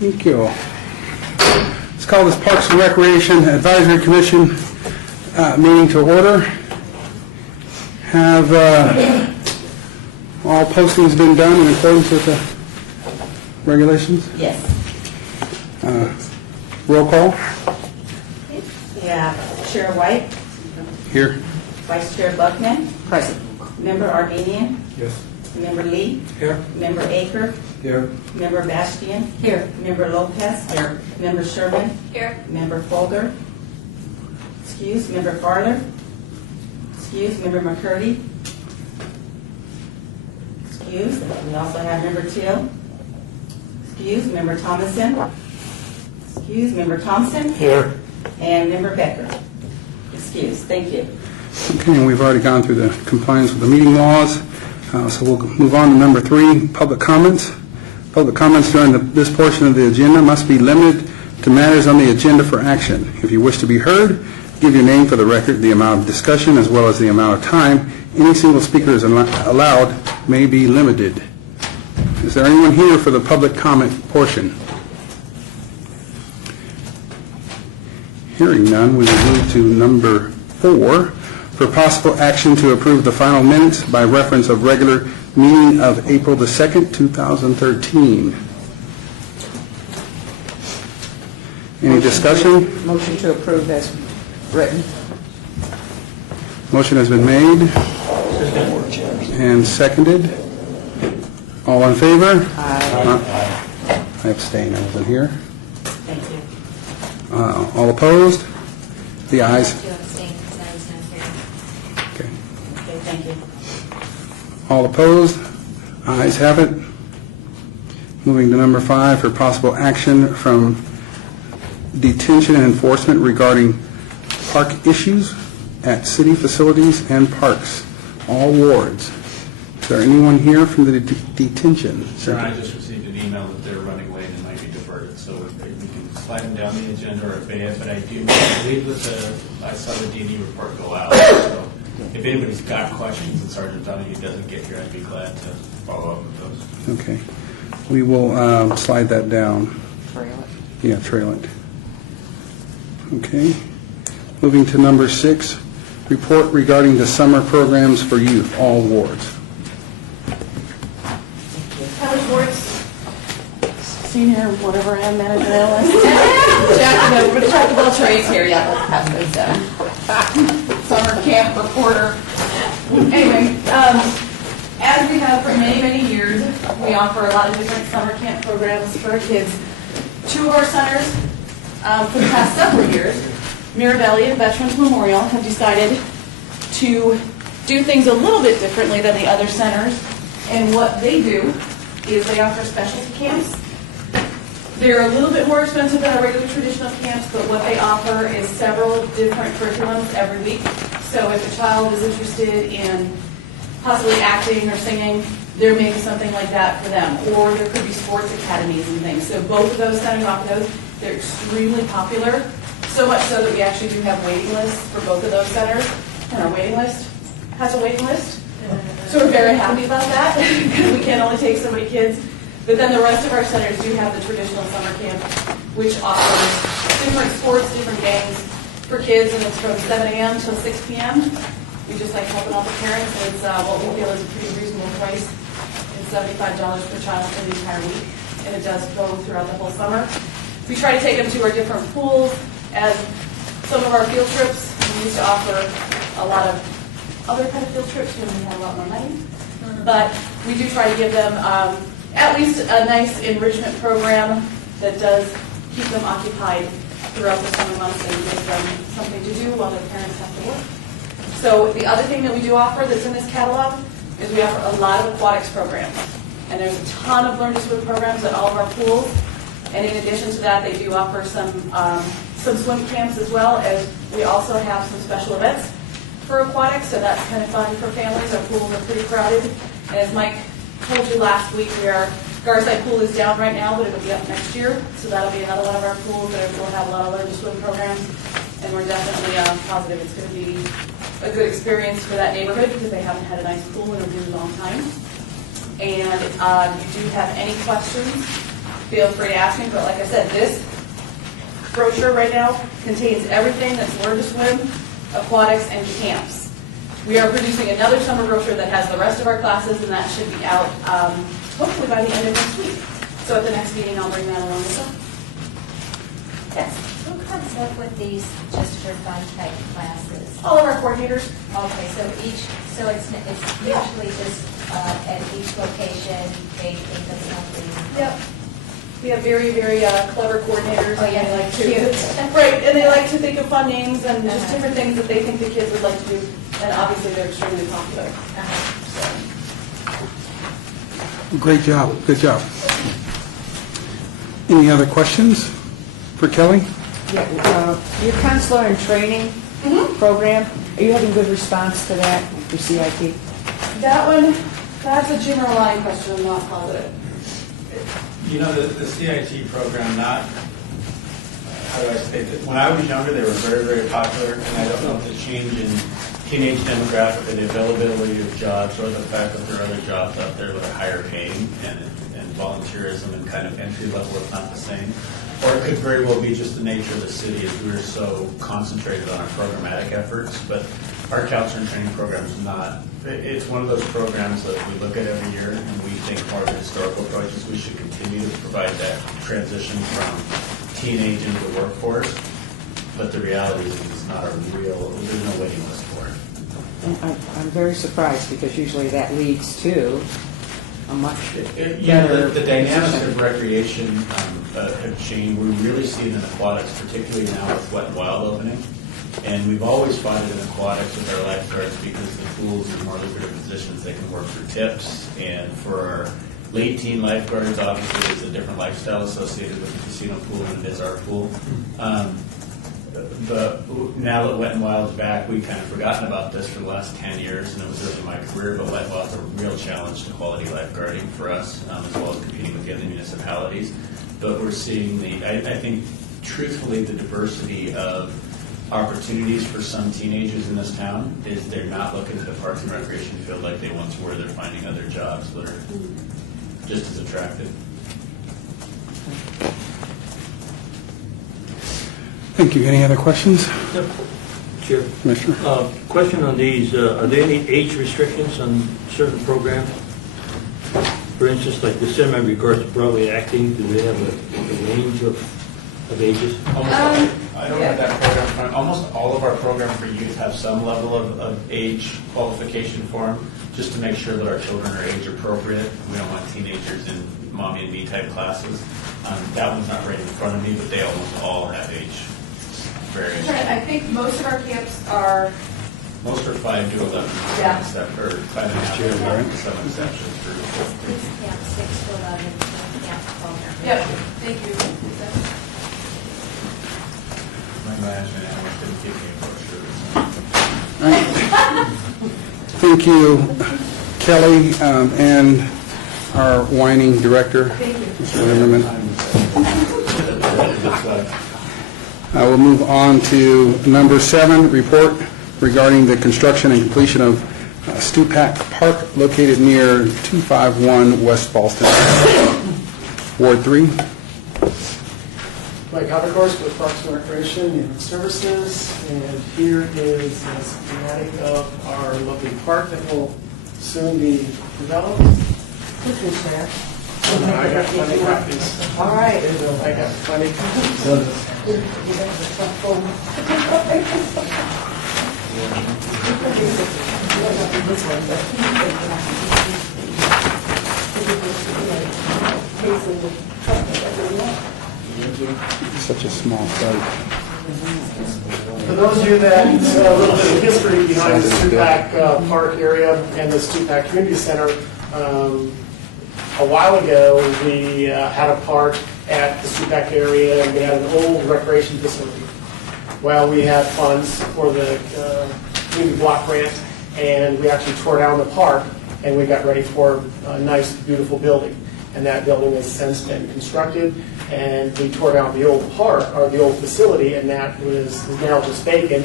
Thank you. Let's call this Parks and Recreation Advisory Commission meeting to order. Have all postings been done in accordance with the regulations? Yes. Roll call. We have Chair White, Here. Vice Chair Buckman, Present. Member Armenian, Yes. Member Lee, Here. Member Aker, Here. Member Bastian, Here. Member Lopez, Here. Member Sherman, Here. Member Folger, excuse, Member Farler, excuse, Member McCurdy, excuse, we also have Member Till, excuse, Member Thomason, excuse, Member Thompson, Here. and Member Becker. Excuse, thank you. Okay, and we've already gone through the compliance with the meeting laws, so we'll move on to number 3, public comments. Public comments during this portion of the agenda must be limited to matters on the agenda for action. If you wish to be heard, give your name for the record. The amount of discussion as well as the amount of time any single speaker is allowed may be limited. Is there anyone here for the public comment portion? Hearing none, we will move to number 4, for possible action to approve the final minutes by reference of regular meeting of April the 2nd, 2013. Any discussion? Motion to approve as written. Motion has been made and seconded. All in favor? Aye. I abstain, I wasn't here. Thank you. All opposed? The ayes. To abstain because I was not here. Okay. Okay, thank you. All opposed? Ayes have it. Moving to number 5 for possible action from detention and enforcement regarding park issues at city facilities and parks, all wards. Is there anyone here from the detention? Sure, I just received an email that they're running late and might be diverted, so we can slide them down the agenda or obey it, but I do believe that I saw the D&E report go out, so if anybody's got questions and Sergeant Donahue doesn't get here, I'd be glad to follow up with those. Okay. We will slide that down. Trail it. Yeah, trail it. Okay. Moving to number 6, report regarding the summer programs for youth, all wards. Kelly Schwartz, senior, whatever I am, manager analyst. Jack of all trades here, yeah, that's summer camp reporter. Anyway, as we have for many, many years, we offer a lot of different summer camp programs for our kids. 2 of our centers, for the past several years, Mirabelli and Veterans Memorial, have decided to do things a little bit differently than the other centers. And what they do is they offer specialty camps. They're a little bit more expensive than our regular traditional camps, but what they offer is several different curriculums every week. So if a child is interested in possibly acting or singing, there may be something like that for them. Or there could be sports academies and things. So both of those centers offer those. They're extremely popular, so much so that we actually do have waiting lists for both of those centers. And our waiting list has a waiting list. So we're very happy about that, because we can only take so many kids. But then the rest of our centers do have the traditional summer camp, which offers different sports, different games for kids, and it's from 7 a.m. till 6 p.m. We just like helping out the parents. It's what we feel is a pretty reasonable price. It's $75 per child for the entire week, and it does go throughout the whole summer. We try to take them to our different pools. As some of our field trips, we used to offer a lot of other kind of field trips when we had a lot more money. But we do try to give them at least a nice enrichment program that does keep them occupied throughout the summer months and give them something to do while their parents have to work. So the other thing that we do offer that's in this catalog is we offer a lot of aquatics programs. And there's a ton of Learn to Swim programs at all of our pools. And in addition to that, they do offer some swim camps as well, as we also have some special events for aquatics, so that's kind of fun for families. Our pools are pretty crowded. And as Mike told you last week, Garside Pool is down right now, but it'll be up next year. So that'll be another one of our pools that will have a lot of Learn to Swim programs. And we're definitely positive it's going to be a good experience for that neighborhood, because they haven't had a nice pool in a really long time. And if you do have any questions feel free to ask me. But like I said, this brochure right now contains everything that's Learn to Swim, aquatics, and camps. We are producing another summer brochure that has the rest of our classes, and that should be out hopefully by the end of next week. So at the next meeting, I'll bring that along as well. Yes. Who comes up with these just for fun type classes? All of our coordinators. Okay, so it's usually just at each location, they think of something. Yep. We have very, very clever coordinators. Oh, yeah, and they like to, cute. right, and they like to think of fun names and just different things that they think the kids would like to do. And obviously, they're extremely popular. Great job, good job. Any other questions for Kelly? Yeah, your counselor and training program, are you having good response to that, your CIT? That one, that's a Jim or Lion question. I'm not positive. You know, the CIT program, not, how do I say that? When I was younger, they were very, very popular, and I don't know if the change in teenage demographic or the availability of jobs or the fact that there are other jobs out there that are higher paying and volunteerism and kind of entry level is not the same. Or it could very well be just the nature of the city as we're so concentrated on our programmatic efforts. But our counselor and training program is not. It's one of those programs that we look at every year and we think more of a historical approach is we should continue to provide that transition from teenage into the workforce. But the reality is it's not a real, there's no waiting list for it. And I'm very surprised because usually that leads to a much better. The dynamics of recreation have changed. We really see it in aquatics, particularly now with Wet and Wild opening. And we've always found it in aquatics with our lifeguards because the pools are more lucrative positions. They can work for tips. And for our late teen lifeguards, obviously there's a different lifestyle associated with the casino pool than it is our pool. But now that Wet and Wild is back, we've kind of forgotten about this for the last 10 years, and it was really my career, but Wet and Wild is a real challenge to quality lifeguarding for us, as well as competing with the other municipalities. But we're seeing I think, truthfully, the diversity of opportunities for some teenagers in this town is they're not looking at the parks and recreation field like they once were. They're finding other jobs that are just as attractive. Thank you. Any other questions, Yep. Chair. Commissioner? Question on these, are there any age restrictions on certain programs? For instance, like the seminar regards to Broadway acting, do they have a range of ages? I don't have that program in front. Almost all of our programs for youth have some level of age qualification for them, just to make sure that our children are age appropriate. We don't want teenagers in mommy and me type classes. That one's not right in front of me, but they almost all have age variation. I think most of our camps are. Most are 5 to 11, Yeah. except for 5 and a half to 7 exceptions for. Kids camp 6 to 11, camp 12. Yep. Thank you. My management analyst didn't give me a brochure. Thank you, Kelly, and our whining director, Mr. Linderman. We'll move on to number 7, report regarding the construction and completion of Stupak Park located near 251 West Boston, Ward 3. Mike Haberkorst with Parks and Recreation and Human Services, and here is a schematic of our lovely park that will soon be developed. I got plenty of copies. All right. I got plenty. Such a small site. For those of you that, a little bit of history behind the Stupak Park area and the Stupak Community Center. A while ago, we had a park at the Stupak area, and we had an old recreation facility. Well, we had funds for the community block grant, and we actually tore down the park, and we got ready for a nice, beautiful building. And that building has since been constructed, and we tore down the old park, or the old facility, and that is now just vacant,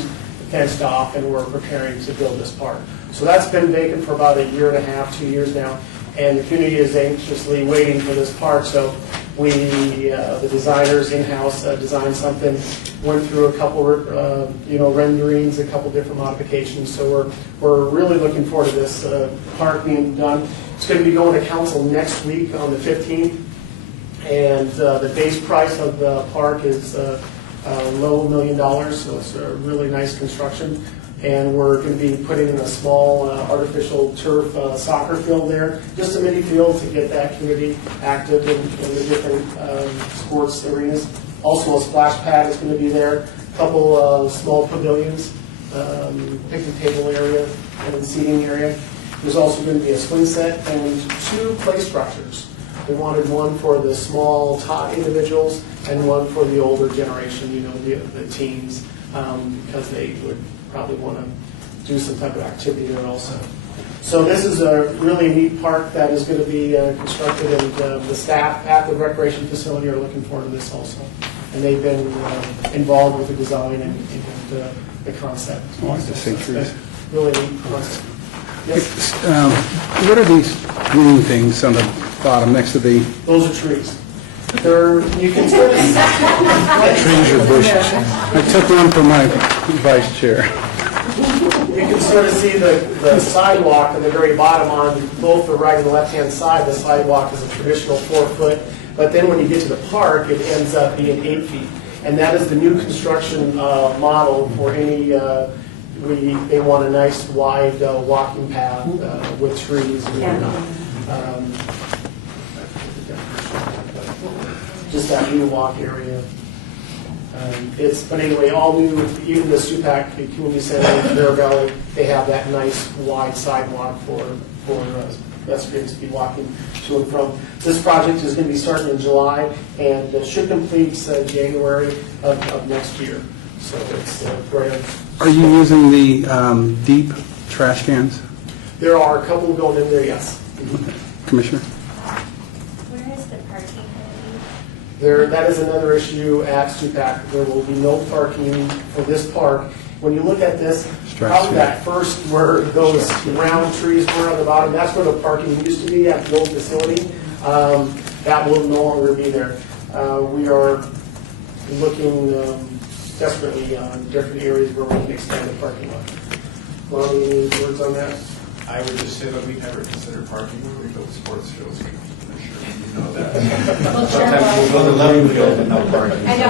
fenced off, and we're preparing to build this park. So that's been vacant for about 1.5 years, 2 years now, and the community is anxiously waiting for this park. So The designers in-house designed something, went through a couple, renderings, a couple different modifications. So we're really looking forward to this park being done. It's going to be going to council next week on the 15th. And the base price of the park is low $1 million, so it's a really nice construction. And we're going to be putting in a small artificial turf soccer field there, just a mini field to get that community active in the different sports arenas. Also a splash pad is going to be there, a couple small pavilions, picnic table area and seating area. There's also going to be a swing set and 2 play structures. We wanted one for the small tot individuals and one for the older generation, the teens, because they would probably want to do some type of activity there also. So this is a really neat park that is going to be constructed, and the staff at the recreation facility are looking forward to this also. And they've been involved with the design and the concept. I like to see trees. Really neat concept. Yes. What are these green things on the bottom next to the... Those are trees. You can sort of Trees or bushes. I took one for my vice chair. You can sort of see the sidewalk at the very bottom on both the right and left-hand side. The sidewalk is a traditional 4 foot, but then when you get to the park, it ends up being 8 feet. And that is the new construction model for any, they want a nice wide walking path with trees and whatnot. Just that new walk area. But anyway, all new, even the Stupak Community Center in Bear Valley, they have that nice wide sidewalk for pedestrians to be walking to and from. This project is going to be starting in July and should complete January of next year. So it's great. Are you using the deep trash cans? There are a couple going in there, yes. Commissioner? Where is the parking going That is another issue at Stupak. There will be no parking for this park. When you look at this, probably that first where those round trees were on the bottom, that's where the parking used to be at the old facility. That will no longer be there. We are looking desperately on different areas where we can expand the parking lot. Lonnie, any words on that? I would just say that we never consider parking when we build sports fields. You know that. Sometimes we'll build a level field with no parking. I know.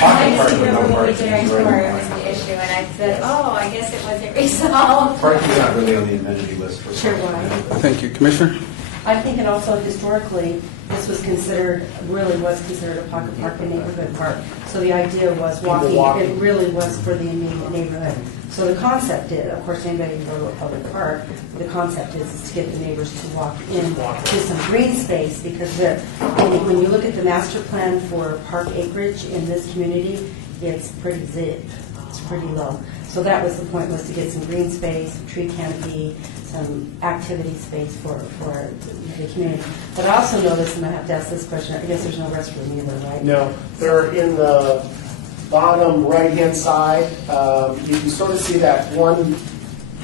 Pocket parking with no When we parking. did our is tour, right it in was line. the issue, and I said, I guess it wasn't resolved. Parking's not really on the amenity list for Sure, some. why? Thank you. Commissioner? I think it also historically, this was considered, really was considered a pocket park, a neighborhood park. So the idea was walking, it really was for the immediate neighborhood. So the concept is, of course, anybody can go to a public park, the concept is to get the neighbors to walk in to some green space, because when you look at the master plan for park acreage in this community, it's pretty zig, it's pretty low. So that was the point, was to get some green space, some tree canopy, some activity space for the community. But I also noticed, and I have to ask this question, I guess there's no restroom either, right? No, they're in the bottom right-hand side. You can sort of see that one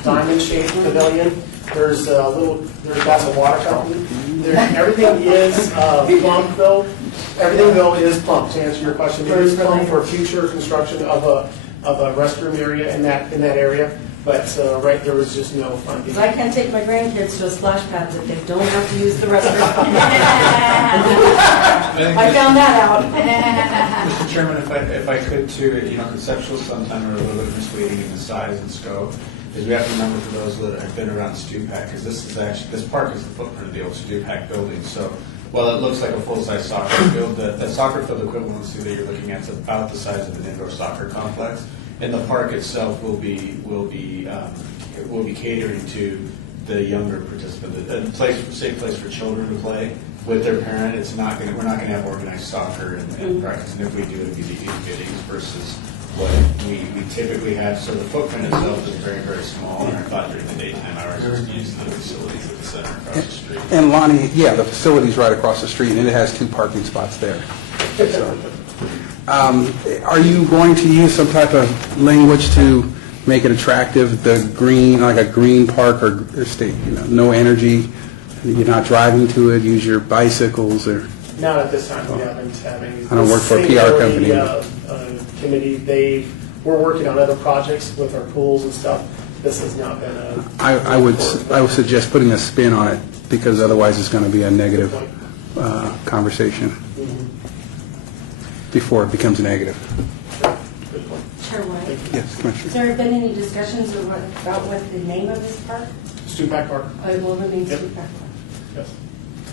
diamond-shaped pavilion. That's a water fountain. Everything is plumbed, though. Everything, though, is plumbed, to answer your question. It is plumbed for future construction of a restroom area in that area. But right, there was just no funding. Because I can't take my grandkids to a splash pad if they don't have to use the restroom. I found that out. Mr. Chairman, if I could too, conceptual sometimes are a little bit misleading in the size and scope. Is we have to remember for those that have been around Stupak, because this park is the footprint of the old Stupak building. So while it looks like a full-size soccer field, the soccer field equivalency that you're looking at is about the size of an indoor soccer complex. And the park itself will be catering to the younger participant, a safe place for children to play with their parent. We're not going to have organized soccer and practice, and if we do, it'll be the youth biddings versus what we typically have. So the footprint itself is very, very small, and I thought during the daytime hours, just use the facilities at the center across the street. And Lonnie, yeah, the facility's right across the street, and it has 2 parking spots there. So, are you going to use some type of language to make it attractive, the green, like a green park, or state, no energy, you're not driving to it, use your bicycles, or? Not at this time, we haven't had any. I don't work for a PR company. Committee, we're working on other projects with our pools and stuff. This has not been a. I would suggest putting a spin on it, because otherwise it's going to be a negative conversation before it becomes negative. Good point. Chair White, Yes, Commissioner. has there been any discussions about what the name of this park? Stupak Park. It will remain Yep. Stupak Park. Yes.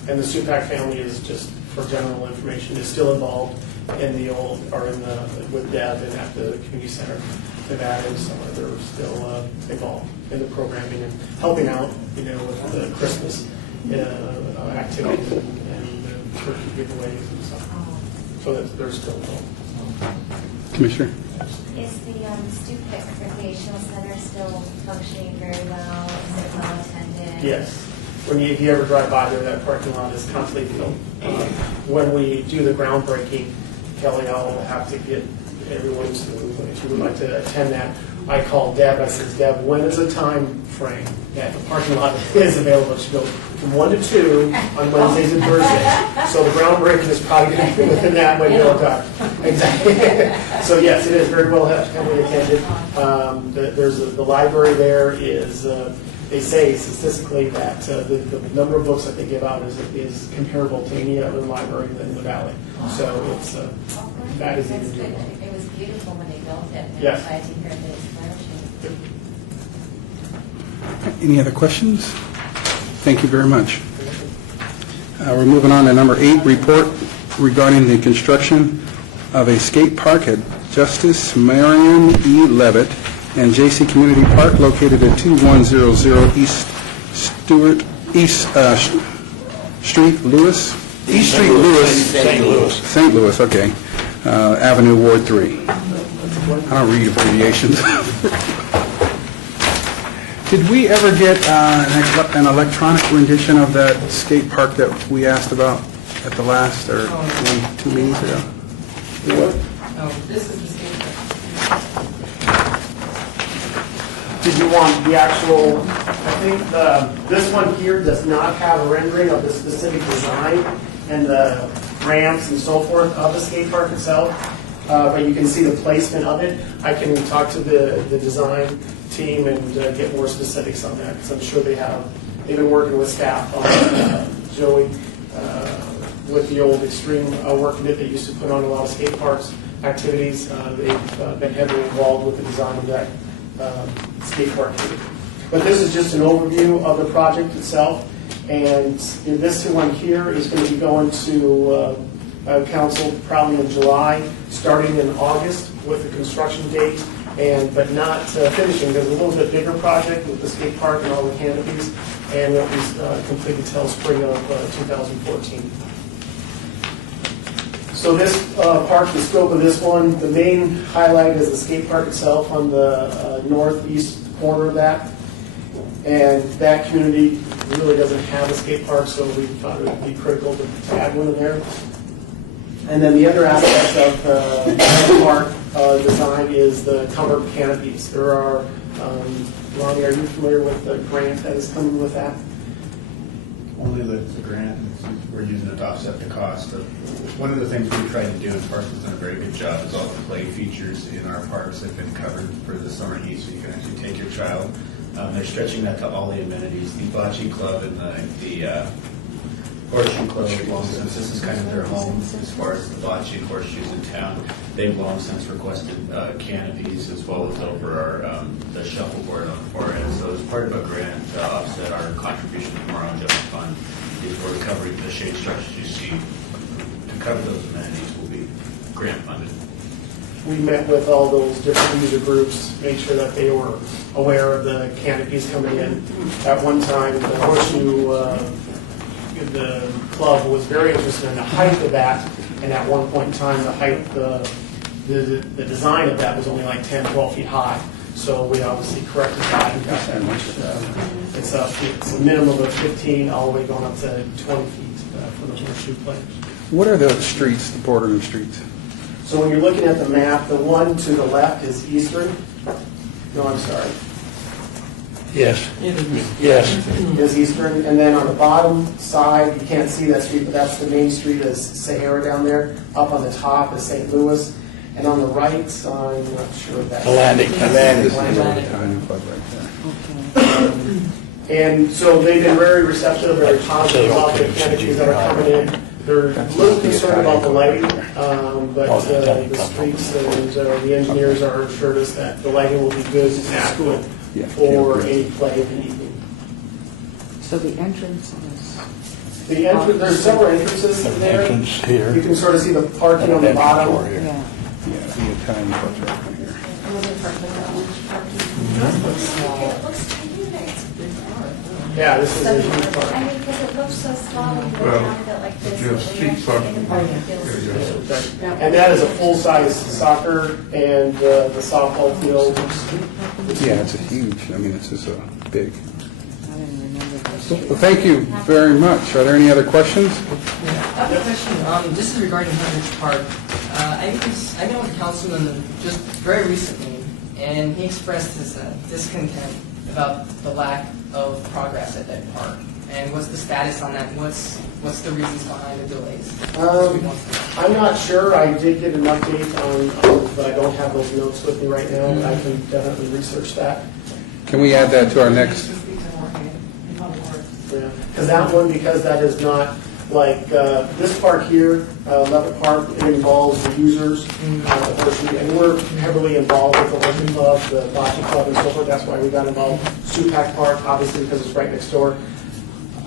And the Stupak family is, just for general information, is still involved in the old, or in the, with Deb and at the community center. They've added some, they're still involved in the programming and helping out, with the Christmas activities and turkey giveaways and stuff. So that they're still involved. Commissioner? Is the Stupak Recreational Center still functioning very well? Is it well attended? Yes. If you ever drive by there, that parking lot is constantly filled. When we do the groundbreaking, Kelly, I'll have to get everyone to, if you would like to attend that. I called Deb, I says, Deb, when is a time frame that the parking lot is available? She goes, from 1 to 2 on Wednesdays and Thursdays. So the groundbreaking is probably going to be within that window of time. Exactly. So yes, it is very well heavily attended. The library there is, they say statistically that the number of books that they give out is comparable to any other library in the valley. So it's, that is even doable. It was beautiful when they built it. And Yes. I'm glad to hear that it's flourishing. Any other questions? Thank you very much. We're moving on to number 8, report regarding the construction of a skate park at Justice Marion E. Levitt and J.C. Community Park located at 2100 East Street, Lewis? East Street, Lewis. St. Louis. St. Louis, okay. Avenue, Ward 3. I don't read abbreviations. Did we ever get an electronic rendition of that skate park that we asked about at the last, or 2 meetings ago? This is the same. Did you want the actual, I think this one here does not have a rendering of the specific design and the ramps and so forth of the skate park itself, but you can see the placement of it. I can talk to the design team and get more specifics on that, because I'm sure they've been working with staff on Joey with the old Extreme Work Commit that used to put on a lot of skate parks activities. They've been heavily involved with the design of that skate park. But this is just an overview of the project itself, and this one here is going to be going to council probably in July, starting in August with the construction date, but not finishing. There's a little bit bigger project with the skate park and all the canopies, and it was completed till spring of 2014. So this park, the scope of this one, the main highlight is the skate park itself on the northeast corner of that. And that community really doesn't have a skate park, so we thought it would be critical to add one in there. And then the other aspect of the park design is the covered canopies. There are, Lonnie, are you familiar with the grant that is coming with that? Only the grant, we're using it to offset the cost. One of the things we tried to do, and Parks has done a very good job, is all the play features in our parks have been covered for the summer heat, so you can actually take your child. They're stretching that to all the amenities. The bocce club and the horseshoe club have long since, this is kind of their home as far as the bocce and horseshoes in town. They've long since requested canopies as well as over our the shuffleboard on the far end. So as part of a grant to offset our contribution from our own general fund, is we're covering the shade structures you see. To cover those amenities will be grant funded. We met with all those different user groups, made sure that they were aware of the canopies coming in. At one time, the horseshoe, the club was very interested in the height of that, and at one point in time, the height, the design of that was only like 10, 12 feet high. So we obviously corrected that and got that much. It's a minimum of 15, all the way going up to 20 feet for the horseshoe players. What are the streets, the bordering streets? So when you're looking at the map, the one to the left is Eastern. No, I'm sorry. Yes. Yes. is Eastern. And then on the bottom side, you can't see that street, but that's the main street is Sahara down there. Up on the top is St. Louis. And on the right, I'm not sure if that's... Atlantic. This is the Italian Club right there. And so they've been very receptive, very positive about the canopies that are coming in. They're a little concerned about the lighting, but the streets and the engineers are assured us that the lighting will be good and adequate for any play in the evening. So the entrance is, The entrance, there's several entrances there. Entrance here. You can sort of see the parking on the bottom. yeah. Yeah, the Italian Club's right here. It looks tiny there. Yeah, this is a huge I park. mean, because it looks so small when you go Well, down it like this. you have but street actually parking. in the park, it feels- And that is a full-size soccer and the softball field. Yeah, it's a huge, I mean, it's just a big. I didn't remember this. Well, thank you very much. Are there any other questions? I have a question. This is regarding Heritage Park. I met with the councilman just very recently, and he expressed his discontent about the lack of progress at that park. And what's the status on that? What's the reasons behind the delays? I'm not sure. I did get an update on, but I don't have those notes with me right now. I can definitely research that. Can we add that to our next? Because that one, because that is not like this park here, Levitt Park, it involves the users, the horseshoe, and we're heavily involved with the horseshoe club, the bocce club, and so forth. That's why we got involved. Supac Park, obviously, because it's right next door.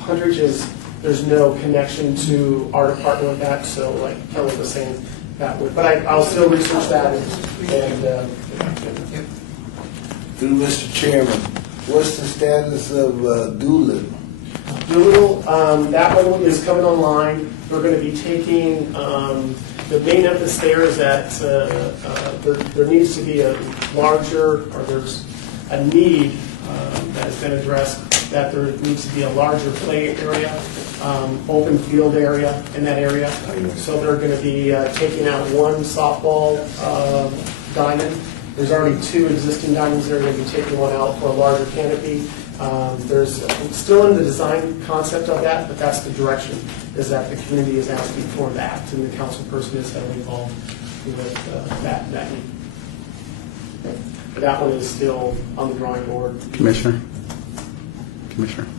Huntridge is, there's no connection to our department with that, so like Kelly was saying, that would, but I'll still research that and Through Mr. Chairman, what's the status of Doolittle? Doolittle, that one is coming online. We're going to be taking, the main emphasis there is that there needs to be a larger, or there's a need that has been addressed, that there needs to be a larger play area, open field area in that area. So they're going to be taking out one softball diamond. There's already two existing diamonds. They're going to be taking one out for a larger canopy. There's still in the design concept of that, but that's the direction, is that the community is asking for that, and the council person is heavily involved with that need. But that one is still on the drawing board. Commissioner?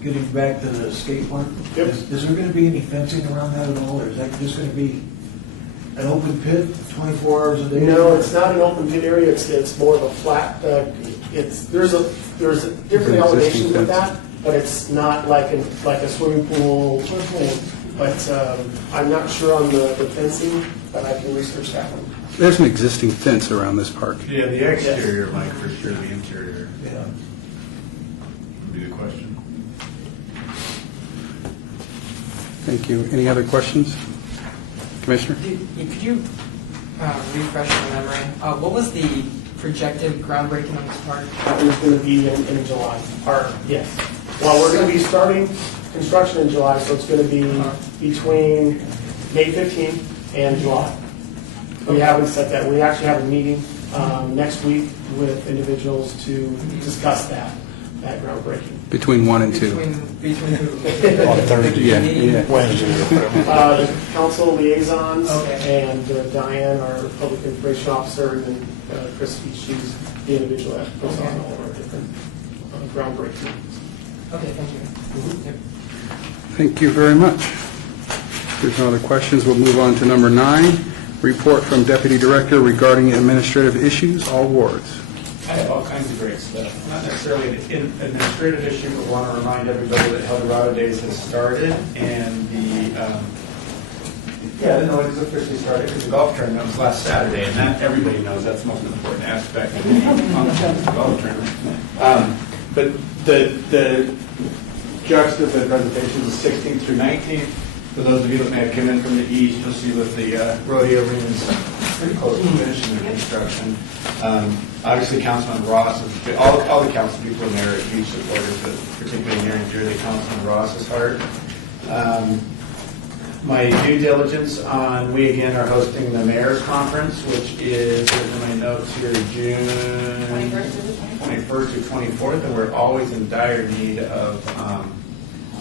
Getting back to the skate park, Yep. is there going to be any fencing around that at all, or is that just going to be an open pit, 24 hours a day? No, it's not an open pit area. It's more of a flat. There's different elevations with that, but it's not like a swimming pool. But I'm not sure on the fencing, but I can research that one. There's an existing fence around this park. Yeah, the exterior, Mike, for sure, the interior Yeah. would be the question. Thank you. Any other questions? Commissioner? Could you refresh my memory? What was the projected groundbreaking on this park? It's going to be in July. Yes. Well, we're going to be starting construction in July, so it's going to be between May 15th and July. We haven't set that. We actually have a meeting next week with individuals to discuss that groundbreaking. Between 1 and 2. Between who? On Thursday, Yeah. Wednesday. The council liaisons Okay. and Diane, our public information officer, and then Christy, she's the individual that puts on all of our different groundbreaking meetings. Okay, thank you. Yep. Thank you very much. If there's no other questions, we'll move on to number 9, report from Deputy Director regarding administrative issues, all wards. I have all kinds of great stuff. Not necessarily an administrative issue, but want to remind everybody that El Dorado Days has started, and it's officially started because the golf tournament was last Saturday, and that everybody knows that's the most important aspect of any function of the golf tournament. But the gist of the presentation is 16th through 19th. For those of you that may have come in from the east, you'll see that the rodeo ring is pretty close to finishing the construction. Obviously, Councilman Ross, all the council people in there are huge supporters, but particularly near and dear to Councilman Ross's heart. my due diligence on, we again are hosting the mayor's conference, which is, in my notes here, June 21st to 24th, and we're always in dire need of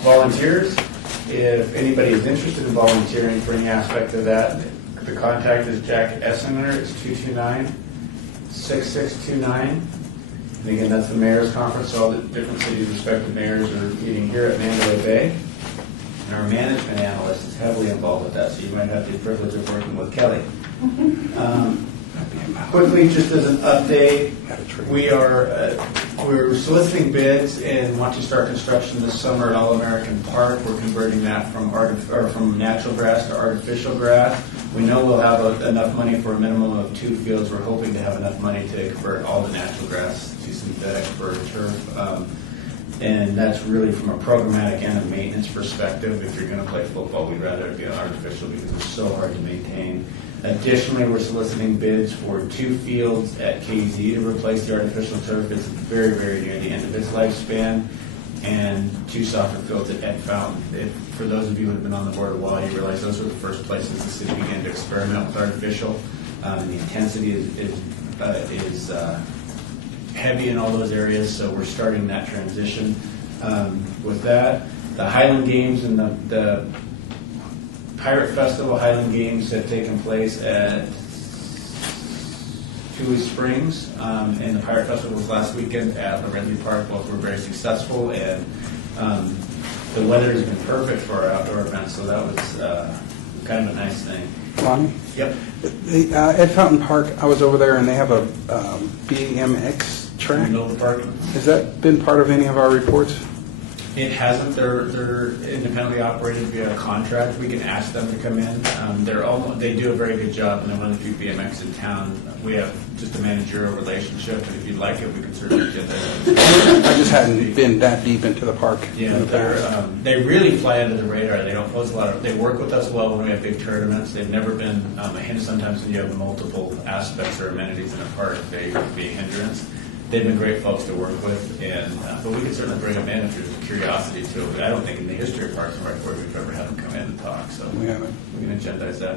volunteers. If anybody is interested in volunteering for any aspect of that, the contact is Jack Essinger. It's 229-6629. And again, that's the mayor's conference, so all the different cities' respective mayors are meeting here at Mandalay Bay. And our management analyst is heavily involved with that, so you might have the privilege of working with Kelly. Quickly, just as an update, we're soliciting bids and want to start construction this summer at All-American Park. We're converting that from natural grass to artificial grass. We know we'll have enough money for a minimum of 2 fields. We're hoping to have enough money to convert all the natural grass to synthetic for turf. And that's really from a programmatic and a maintenance perspective. If you're going to play football, we'd rather it be artificial because it's so hard to maintain. Additionally, we're soliciting bids for 2 fields at KZ to replace the artificial turf. It's very, very near the end of its lifespan. And 2 soccer fields at Ed Fountain. For those of you who have been on the board a while, you realize those were the first places the city began to experiment with artificial. And the intensity is heavy in all those areas, so we're starting that transition. With that, the Highland Games and the Pirate Festival Highland Games have taken place at Tule Springs, and the Pirate Festival was last weekend at Lorenzi Park. Both were very successful, and the weather has been perfect for our outdoor events, so that was kind of a nice thing. Lonnie? Yep. The Ed Fountain Park, I was over there, and they have a BMX track. Has that been part of any of our reports? It hasn't. They're independently operated via a contract. We can ask them to come in. They do a very good job, and they're one of the few BMX in town. We have just a managerial relationship, and if you'd like it, we can certainly get that. I just hadn't been that deep into the park. Yeah, they really fly under the radar. They don't pose a lot of. They work with us well when we have big tournaments. They've never been a hindrance. Sometimes when you have multiple aspects or amenities in a park, they can be a hindrance. They've been great folks to work with, but we can certainly bring them in if there's a curiosity to it. But I don't think in the history of Parks and Rec Board we've ever had them come in and talk. So we can agendize that.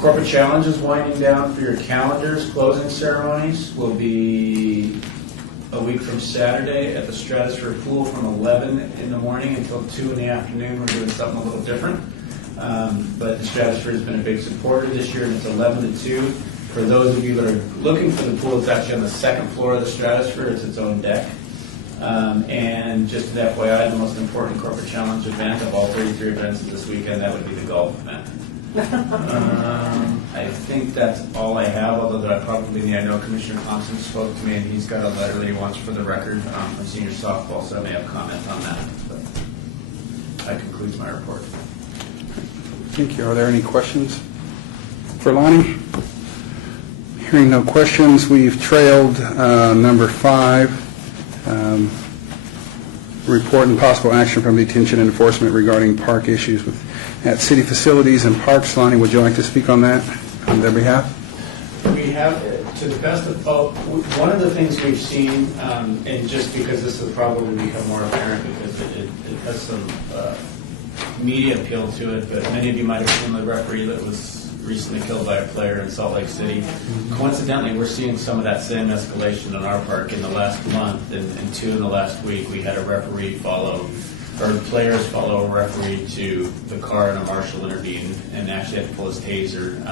Corporate Challenge is winding down for your calendars. Closing ceremonies will be a week from Saturday at the Stratosphere Pool from 11 in the morning until 2 in the afternoon. We're doing something a little different. But the Stratosphere has been a big supporter this year, and it's 11 to 2. For those of you that are looking for the pool, it's actually on the 2nd floor of the Stratosphere. It's its own deck. And just an FYI, the most important Corporate Challenge event of all 33 events this weekend, that would be the golf event. I think that's all I have, although I probably need. I know Commissioner Thompson spoke to me, and he's got a letter that he wants for the record from senior softball, so I may have comment on that. But that concludes my report. Thank you. Are there any questions for Lonnie? Hearing no questions, we've trailed number 5, report and possible action from detention and enforcement regarding park issues at city facilities and parks. Lonnie, would you like to speak on that on their behalf? We have, to the best of one of the things we've seen, and just because this will probably become more apparent because it has some media appeal to it, but many of you might have seen the referee that was recently killed by a player in Salt Lake City. Coincidentally, we're seeing some of that same escalation in our park in the last month, and 2 in the last week. We had a referee players follow a referee to the car, and a marshal intervened and actually had to pull his taser.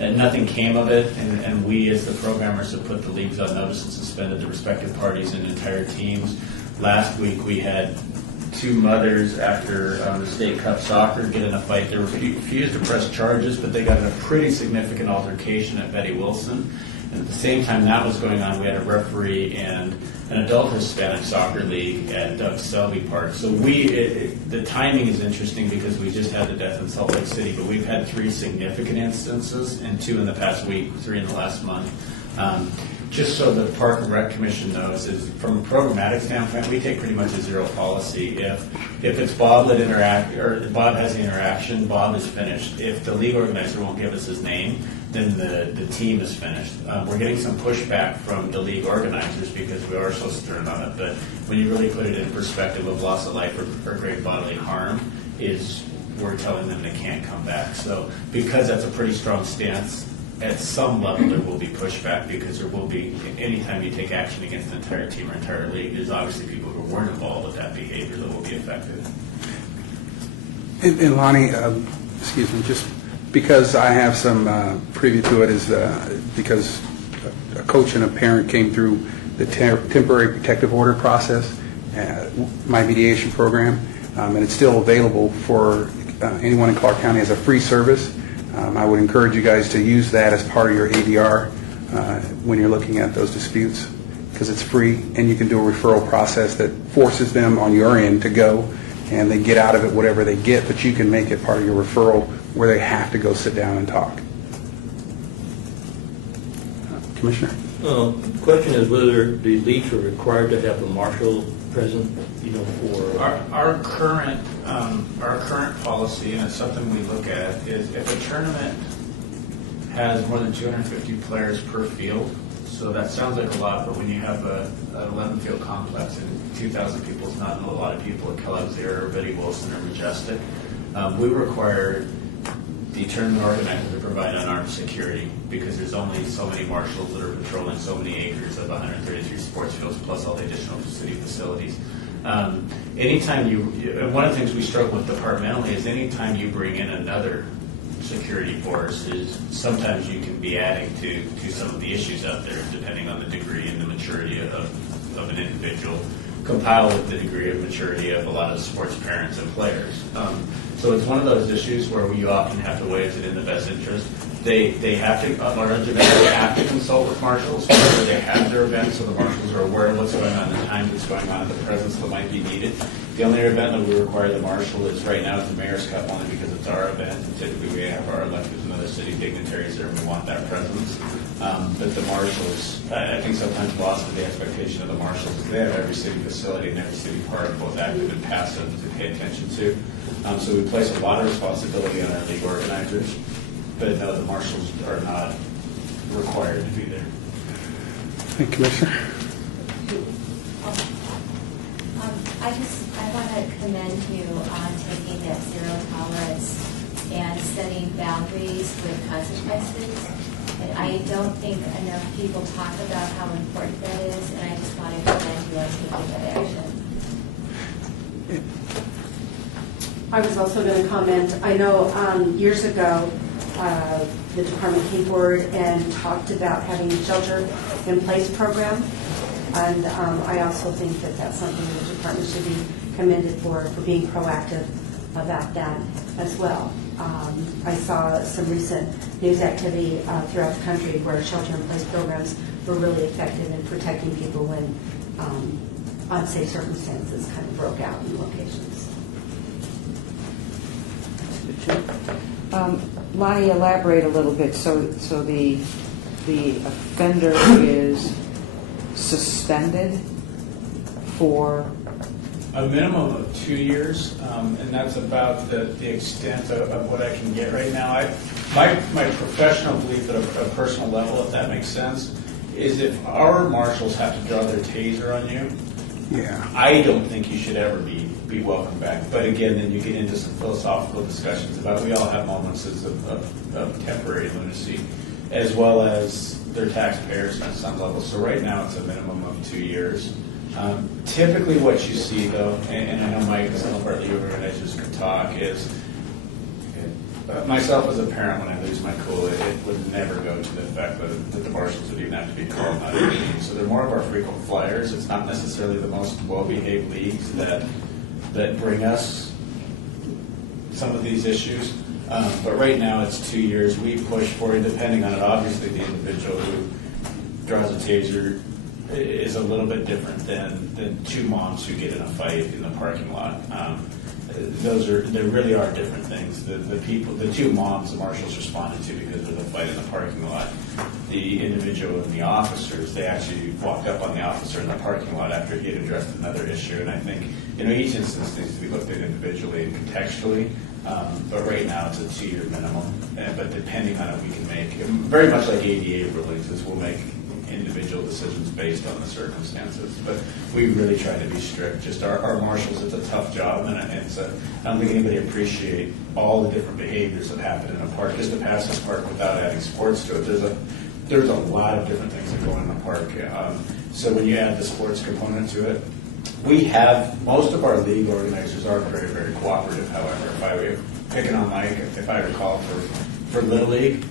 And nothing came of it, and we as the programmers have put the leagues on notice and suspended the respective parties and entire teams. Last week we had 2 mothers after the State Cup soccer get in a fight. They refused to press charges, but they got in a pretty significant altercation at Betty Wilson. And at the same time that was going on, we had a referee and an adult Hispanic soccer league at Doug Selby Park. So the timing is interesting because we just had the death in Salt Lake City, but we've had 3 significant instances, and 2 in the past week, 3 in the last month. Just so the Park and Rec Commission knows, is from a programmatic standpoint, we take pretty much a zero policy. If it's Bob that Bob has the interaction, Bob is finished. If the league organizer won't give us his name, then the team is finished. We're getting some pushback from the league organizers because we are so stern on it. But when you really put it in perspective of loss of life or great bodily harm, is we're telling them they can't come back. So because that's a pretty strong stance, at some level there will be pushback, because there will be, anytime you take action against an entire team or entire league, there's obviously people who weren't involved with that behavior that will be affected. And Lonnie, excuse me, just because I have some preview to it, is because a coach and a parent came through the temporary protective order process, my mediation program, and it's still available for anyone in Clark County as a free service. I would encourage you guys to use that as part of your ADR when you're looking at those disputes, because it's free, and you can do a referral process that forces them on your end to go, and they get out of it whatever they get, but you can make it part of your referral where they have to go sit down and talk. Commissioner? The question is whether the leagues are required to have a marshal present, for... Our current policy, and it's something we look at, is if a tournament has more than 250 players per field, so that sounds like a lot, but when you have an 11-field complex and 2,000 people is not a lot of people at Kellogg's or Betty Wilson or Majestic, we require the tournament organizer to provide unarmed security, because there's only so many marshals that are patrolling so many acres of 133 sports fields, plus all the additional city facilities. Anytime one of the things we struggle with departmentally is anytime you bring in another security force, is sometimes you can be adding to some of the issues out there, depending on the degree and the maturity of an individual, compiled with the degree of maturity of a lot of the sports parents and players. So it's one of those issues where you often have to weigh, is it in the best interest? They have to, our events, they have to consult with marshals, whether they have their events, so the marshals are aware of what's going on, the time that's going on, the presence that might be needed. The only event that we require the marshal is right now it's the Mayor's Cup, only because it's our event, and typically we have our electeds and other city dignitaries there, and we want that presence. But the marshals, I think sometimes lost with the expectation of the marshals is they have every city facility and every city park, both active and passive, to pay attention to. So we place a lot of responsibility on our league organizers, but no, the marshals are not required to be there. Thank you, Commissioner. I want to commend you on taking that zero tolerance and setting boundaries with consequences. And I don't think enough people talk about how important that is, and I just want to commend you on taking that action. I was also going to comment, I know years ago, the department came forward and talked about having a shelter-in-place program, and I also think that that's something the department should be commended for being proactive about that as well. I saw some recent news activity throughout the country where shelter-in-place programs were really effective in protecting people when unsafe circumstances kind of broke out in locations. Lonnie, elaborate a little bit. So the offender is suspended for a minimum of 2 years, and that's about the extent of what I can get right now. My professional belief at a personal level, if that makes sense, is if our marshals have to draw their taser on you, I don't think you should ever be welcome back. But again, then you get into some philosophical discussions about we all have moments of temporary lunacy, as well as they're taxpayers at some level. So right now it's a minimum of 2 years. Typically what you see though, and I know Mike and some of our league organizers can talk, is myself as a parent, when I lose my cool, it would never go to the effect that the marshals would even have to be called out of the meeting. So they're more of our frequent flyers. It's not necessarily the most well-behaved leagues that bring us some of these issues. But right now it's 2 years. We push for it, depending on it. Obviously the individual who draws a taser is a little bit different than two moms who get in a fight in the parking lot. There really are different things. The two moms the marshals responded to because of the fight in the parking lot. The individual and the officers, they actually walked up on the officer in the parking lot after he had addressed another issue. And I think, each instance needs to be looked at individually and contextually. But right now it's a 2-year minimum. But depending on it, we can make, very much like ADA rulings, is we'll make individual decisions based on the circumstances. But we really try to be strict. Just our marshals, it's a tough job, and I don't think anybody appreciate all the different behaviors that happen in a park. Just to pass this park without adding sports to it, there's a lot of different things that go in the park. So when you add the sports component to it, we have, most of our league organizers are very, very cooperative, however. If picking on Mike, if I recall, for Little League,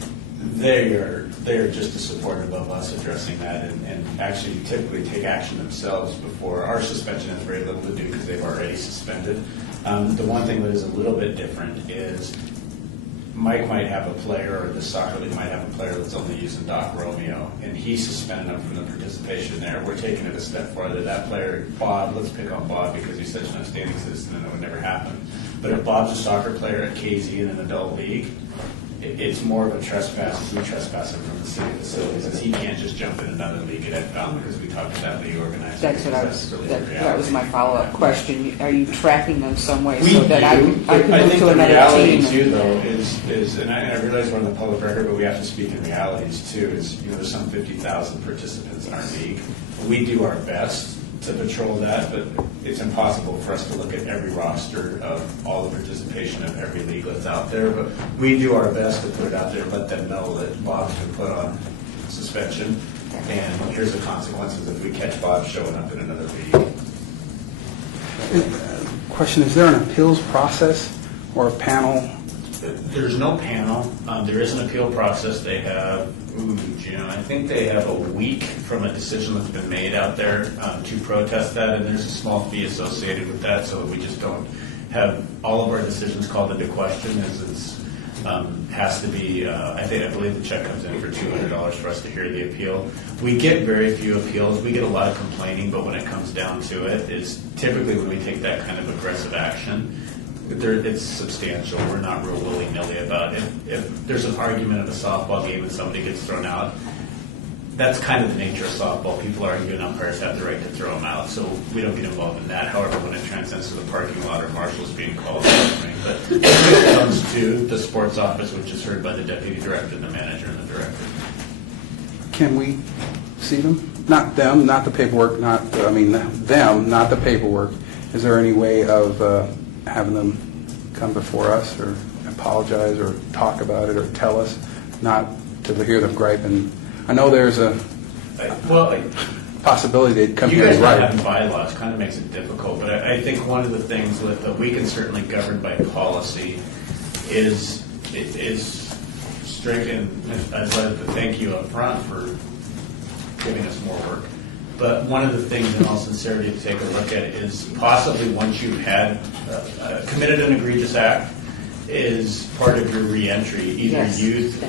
they are just as supportive of us addressing that and actually typically take action themselves before. Our suspension has very little to do because they've already suspended. The one thing that is a little bit different is Mike might have a player, or the soccer league might have a player that's only using Doc Romeo, and he suspended them from the participation there. We're taking it a step farther. That player, Bob, let's pick on Bob because he's such an outstanding citizen and it would never happen. But if Bob's a soccer player at KZ in an adult league, it's more of a trespass. We trespass him from the city facilities, as he can't just jump in another league at Ed Fountain because we talked to that league organizer. That's what really that was my follow-up question. Are you tracking them some way We so that I do. can I move think to the another reality team? too, though, is and I realize we're on the public record, but we have to speak in realities too. Is there's some 50,000 participants in our league. We do our best to patrol that, but it's impossible for us to look at every roster of all the participation of every league that's out there. But we do our best to put it out there and let them know that Bob's been put on suspension, and here's the consequences if we catch Bob showing up in another league. Question, is there an appeals process or a panel? There's no panel. There is an appeal process. They have, Jim, I think they have a week from a decision that's been made out there to protest that, and there's a small fee associated with that, so we just don't have all of our decisions called into question. Has to be, I believe the check comes in for $200 for us to hear the appeal. We get very few appeals. We get a lot of complaining, but when it comes down to it, is typically when we take that kind of aggressive action, it's substantial. We're not real willy-nilly about it. If there's an argument at a softball game and somebody gets thrown out, that's kind of the nature of softball. People argue and umpires have the right to throw them out, so we don't get involved in that. However, when it transcends to the parking lot or marshals being called, but when it comes to the sports office, which is heard by the deputy director and the manager and the director. Can we see them? Not them, not the paperwork, them, not the paperwork. Is there any way of having them come before us or apologize or talk about it or tell us, not to hear them gripe? And I know there's a possibility they'd come here and You guys gripe. not having bylaws kind of makes it difficult, but I think one of the things that we can certainly govern by policy is strict, and I'd like to thank you up front for giving us more work. But one of the things, in all sincerity, to take a look at is possibly once you've had committed an egregious act, is part of your reentry, either Yes. youth,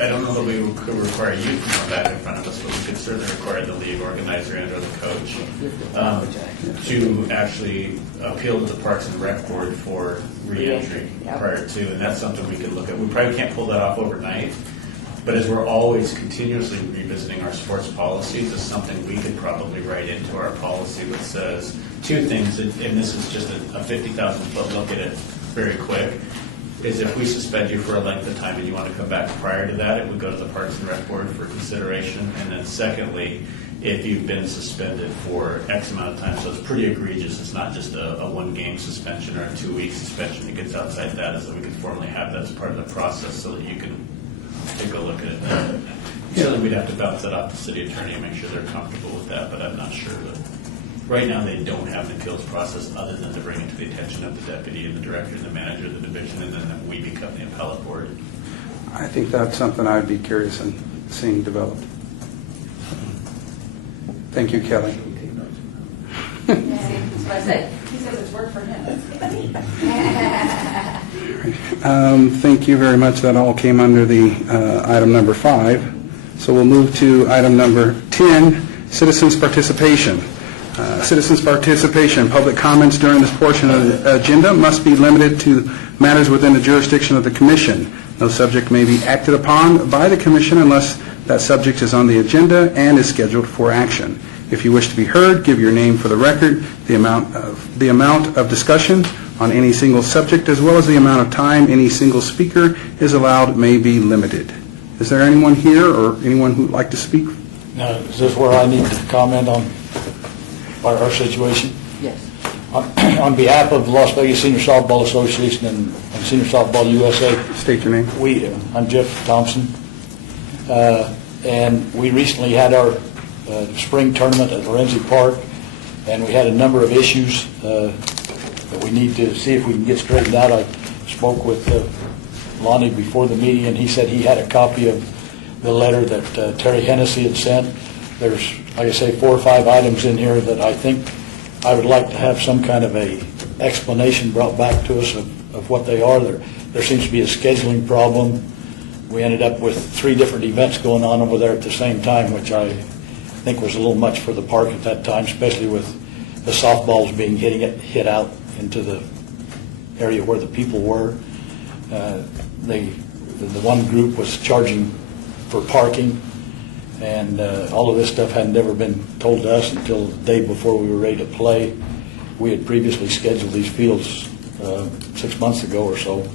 I don't know that we could require youth to come back in front of us, but we could certainly require the league organizer and or the coach to actually appeal to the Parks and Rec Board for reentry Yep. prior to, and that's something we could look at. We probably can't pull that off overnight, but as we're always continuously revisiting our sports policies, it's something we could probably write into our policy that says two things, and this is just a 50,000-foot look at it very quick, is if we suspend you for a length of time and you want to come back prior to that, it would go to the Parks and Rec Board for consideration. And then secondly, if you've been suspended for X amount of time, so it's pretty egregious, it's not just a one-game suspension or a 2-week suspension, it gets outside that, is that we can formally have that as part of the process so that you can take a look at it. Certainly we'd have to bounce that off the city attorney and make sure they're comfortable with that, but I'm not sure that. Right now, they don't have an appeals process other than to bring it to the attention of the deputy and the director and the manager of the division, and then we become the appellate board. I think that's something I'd be curious in seeing developed. Thank you, Kelly. That's what I said. He says it's work for him. Thank you very much. That all came under the item number 5. So we'll move to item number 10, citizens' participation. Citizens' participation, public comments during this portion of the agenda must be limited to matters within the jurisdiction of the commission. No subject may be acted upon by the commission unless that subject is on the agenda and is scheduled for action. If you wish to be heard, give your name for the record. The amount of discussion on any single subject, as well as the amount of time any single speaker is allowed, may be limited. Is there anyone here or anyone who would like to speak Now, is this where I need to comment on our situation? Yes. On behalf of the Las Vegas Senior Softball Association and Senior Softball USA, State your name. I'm Jeff Thompson, and we recently had our spring tournament at Lorenzi Park, and we had a number of issues that we need to see if we can get straightened out. I spoke with Lonnie before the meeting, and he said he had a copy of the letter that Terry Hennessy had sent. There's, like I say, 4 or 5 items in here that I think I would like to have some kind of a explanation brought back to us of what they are. There seems to be a scheduling problem. We ended up with 3 different events going on over there at the same time, which I think was a little much for the park at that time, especially with the softballs being hit out into the area where the people were. The one group was charging for parking, and all of this stuff had never been told to us until the day before we were ready to play. We had previously scheduled these fields 6 months ago or so,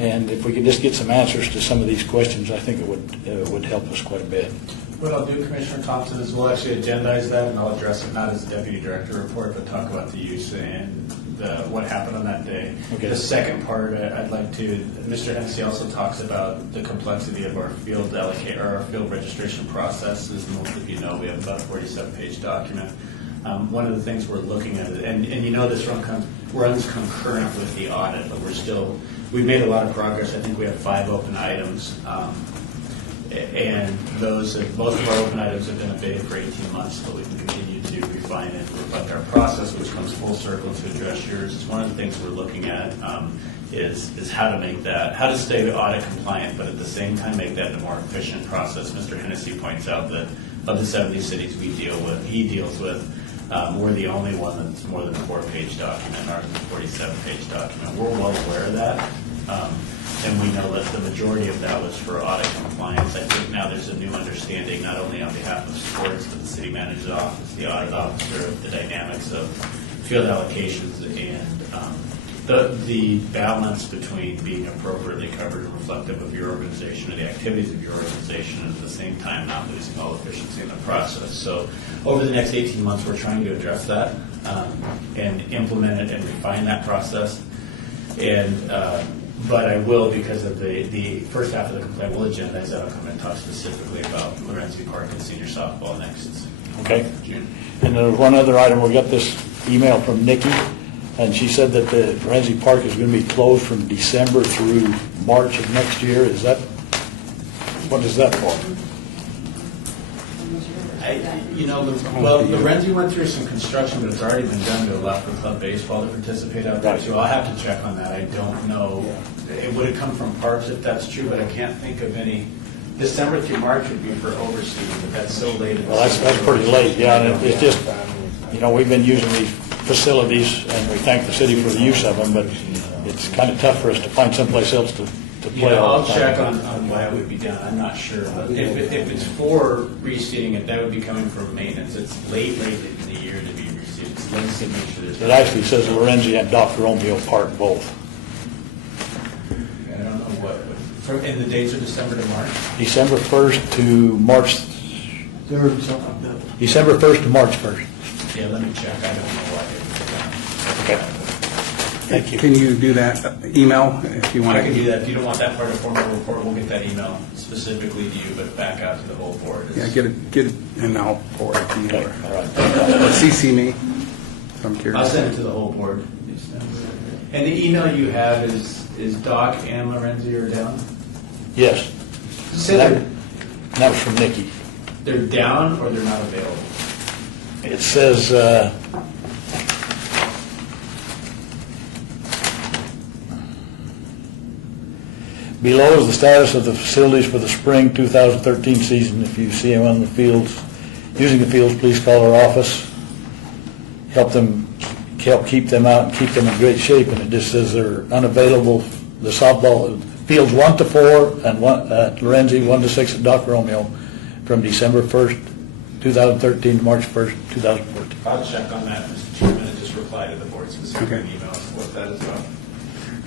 and if we could just get some answers to some of these questions, I think it would help us quite a bit. What I'll do, Commissioner Thompson, is we'll actually agendize that, and I'll address it not as a deputy director report, but talk about the use and what happened on that day. Okay. The second part, I'd like to, Mr. Hennessy also talks about the complexity of our field field registration process. As most of you know, we have about a 47-page document. One of the things we're looking at, and you know this runs concurrent with the audit, but we've made a lot of progress. I think we have 5 open items. And most of our open items have been abated for 18 months, but we can continue to refine and reflect our process, which comes full circle to address yours. It's one of the things we're looking at is how to stay audit compliant, but at the same time make that a more efficient process. Mr. Hennessy points out that of the 70 cities he deals with, we're the only one that's more than a 4-page document, ours is a 47-page document. We're well aware of that. And we know that the majority of that was for audit compliance. I think now there's a new understanding, not only on behalf of sports, but the city manager's office, the audit officer, of the dynamics of field allocations and the balance between being appropriately covered and reflective of your organization or the activities of your organization, and at the same time not losing all efficiency in the process. So over the next 18 months, we're trying to address that and implement it and refine that process. And but I will, because of the first half of the complaint, we'll agendize that. I'll come and talk specifically about Lorenzi Park and senior softball next June. And there was one other item. We got this email from Nikki, and she said that the Lorenzi Park is going to be closed from December through March of next year. What is that for? Lorenzi went through some construction, but it's already been done to allow for club baseball to participate out there. So I'll have to check on that. I don't know. It would have come from parks if that's true, but I can't think of any. December through March would be for overseas, but that's so late. Well, that's pretty late, yeah. And it's just, we've been using these facilities, and we thank the city for the use of them, but it's kind of tough for us to find someplace else to play all I'll the time. check on why it would be done. I'm not sure. But if it's for reseeding it, that would be coming from maintenance. It's late in the year to be reseeded. It's late signature. It actually says Lorenzi and Dr. Romeo Park both. I don't know what. And the dates are December to March? December 1st to March. 3rd, something like that. December 1st to March 1st. Yeah, let me check. I don't know why they put that. Okay. Thank you. Can you do that email if you want I to? can do that. If you don't want that part of the formal report, we'll get that email specifically to you, but back out to the whole board. Yeah, get it, and I'll forward it to you. Okay, Or all right. CC me. So I'm curious. I'll send it to the whole board. And the email you have is Doc and Lorenzi are down? Yes. That was from Nikki. They're down or they're not available? It says, below is the status of the facilities for the spring 2013 season. If you see them on the fields, using the fields, please call our office. Help keep them out and keep them in great shape. And it just says they're unavailable. The softball fields 1 to 4 and one at Lorenzi, 1 to 6 at Dr. Romeo, from December 1st, 2013 to March 1st, 2014. I'll check on that, Mr. Chairman, and just reply to the board specific emails with that as well.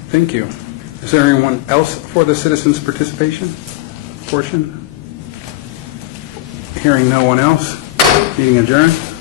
Thank you. Is there anyone else for the citizens' participation portion? Hearing no one else, meeting adjourned.